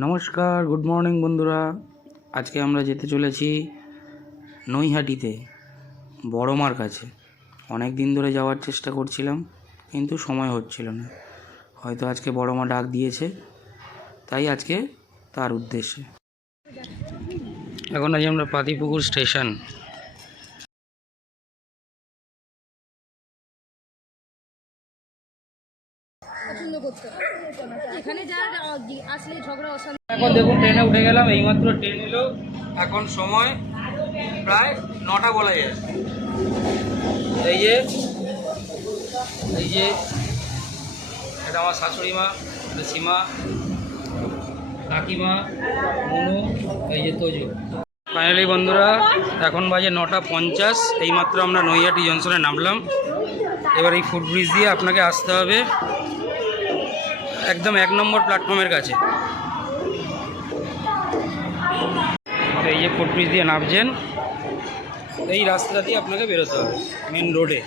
নমস্কার good morning বন্ধুরা। আজকে আমরা যেতে চলেছি নৈহাটিতে, বড় মার কাছে। অনেক দিন ধরে যাওয়ার চেষ্টা করছিলাম, কিন্তু সময় হচ্ছিল না। হয়তো আজকে বড় মা ডাক দিয়েছে, তাই আজকে তার উদ্দেশ্যে। এখন আজ আমরা পাতিপুকুর স্টেশন। পছন্দ করতে এখানে যা আসলে ঝগড়া অশান্তি। এখন দেখুন ট্রেনে উঠে গেলাম এইমাত্র ট্রেন এলো। এখন সময় প্রায় নটা বলা যায়। এই যে এই যে এটা আমার শাশুড়ি মা সীমা কাকিমা মনু এই যে তোজো। ফাইনালি বন্ধুরা এখন বাজে নটা পঞ্চাশ এইমাত্র আমরা নৈহাটি জংশনে নামলাম। এবার এই ফুটব্রিজ দিয়ে আপনাকে আসতে হবে। একদম এক নম্বর প্ল্যাটফর্মের কাছে এই যে ফুটব্রিজ দিয়ে নামছেন, এই রাস্তা দিয়ে আপনাকে বেরোতে হবে মেন রোডে।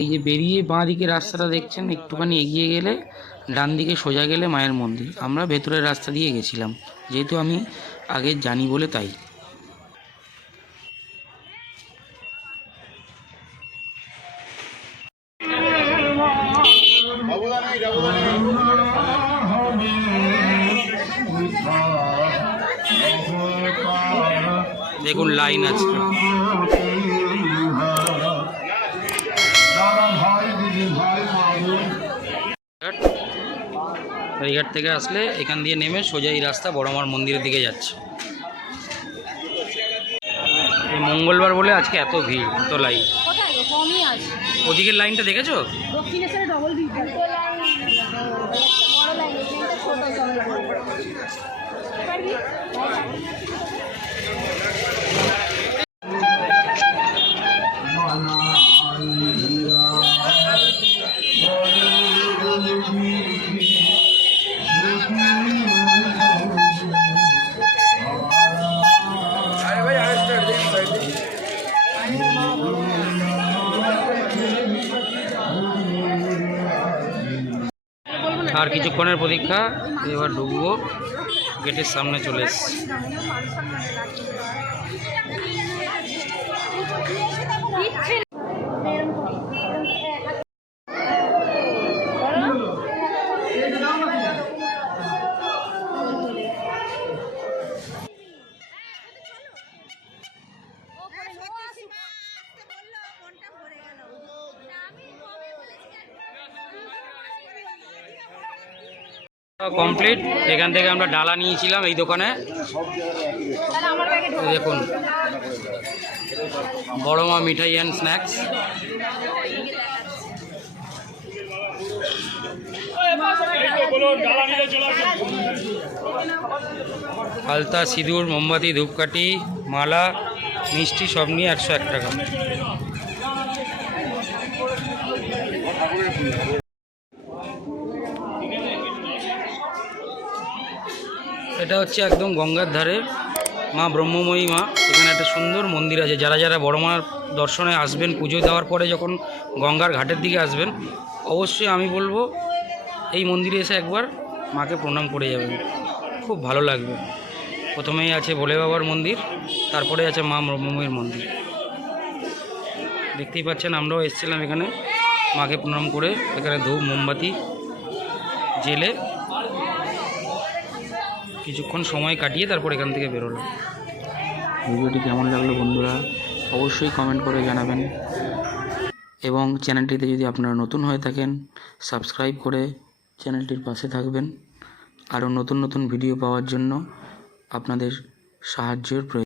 এই যে বেরিয়ে বাঁ দিকে রাস্তাটা দেখছেন, একটুখানি এগিয়ে গেলে ডান দিকে সোজা গেলে মায়ের মন্দির। আমরা ভেতরের রাস্তা দিয়ে গেছিলাম। যেহেতু আমি আগে জানি বলে তাই। দেখুন লাইন আছে। ফেরিঘাট থেকে আসলে এখান দিয়ে নেমে সোজা এই রাস্তা বড়মার মন্দিরের দিকে যাচ্ছে। এই মঙ্গলবার বলে আজকে এত ভিড় এত লাইন ওদিকে লাইনটা দেখেছ? দক্ষিণেশ্বরে আর কিছুক্ষণের প্রতীক্ষা এবার ঢুকবো গেটের সামনে চলে এসছি। কমপ্লিট। এখান থেকে আমরা ডালা নিয়েছিলাম এই দোকানে। দেখুন। বড় মা মিঠাই অ্যান্ড স্ন্যাক্স আলতা সিঁদুর, মোমবাতি, ধূপকাঠি, মালা, মিষ্টি সব নিয়ে একশো এক টাকা। এটা হচ্ছে একদম গঙ্গার ধারে মা ব্রহ্মময়ী মা। এখানে একটা সুন্দর মন্দির আছে। যারা যারা বড় মার দর্শনে আসবেন, পুজো দেওয়ার পরে যখন গঙ্গার ঘাটের দিকে আসবেন, অবশ্যই আমি বলব, এই মন্দিরে এসে একবার মাকে প্রণাম করে যাবেন। খুব ভালো লাগবে। প্রথমেই আছে ভোলে বাবার মন্দির, তারপরে আছে মা ব্রহ্মময়ীর মন্দির। দেখতেই পাচ্ছেন, আমরাও এসেছিলাম এখানে। মাকে প্রণাম করে এখানে ধূপ, মোমবাতি জেলে কিছুক্ষণ সময় কাটিয়ে তারপর এখান থেকে বেরোলো। ভিডিওটি কেমন লাগল বন্ধুরা, অবশ্যই কমেন্ট করে জানাবেন। এবং চ্যানেলটিতে যদি আপনারা নতুন হয়ে থাকেন সাবস্ক্রাইব করে চ্যানেলটির পাশে থাকবেন। আরও নতুন নতুন ভিডিও পাওয়ার জন্য আপনাদের সাহায্যের প্রয়োজন।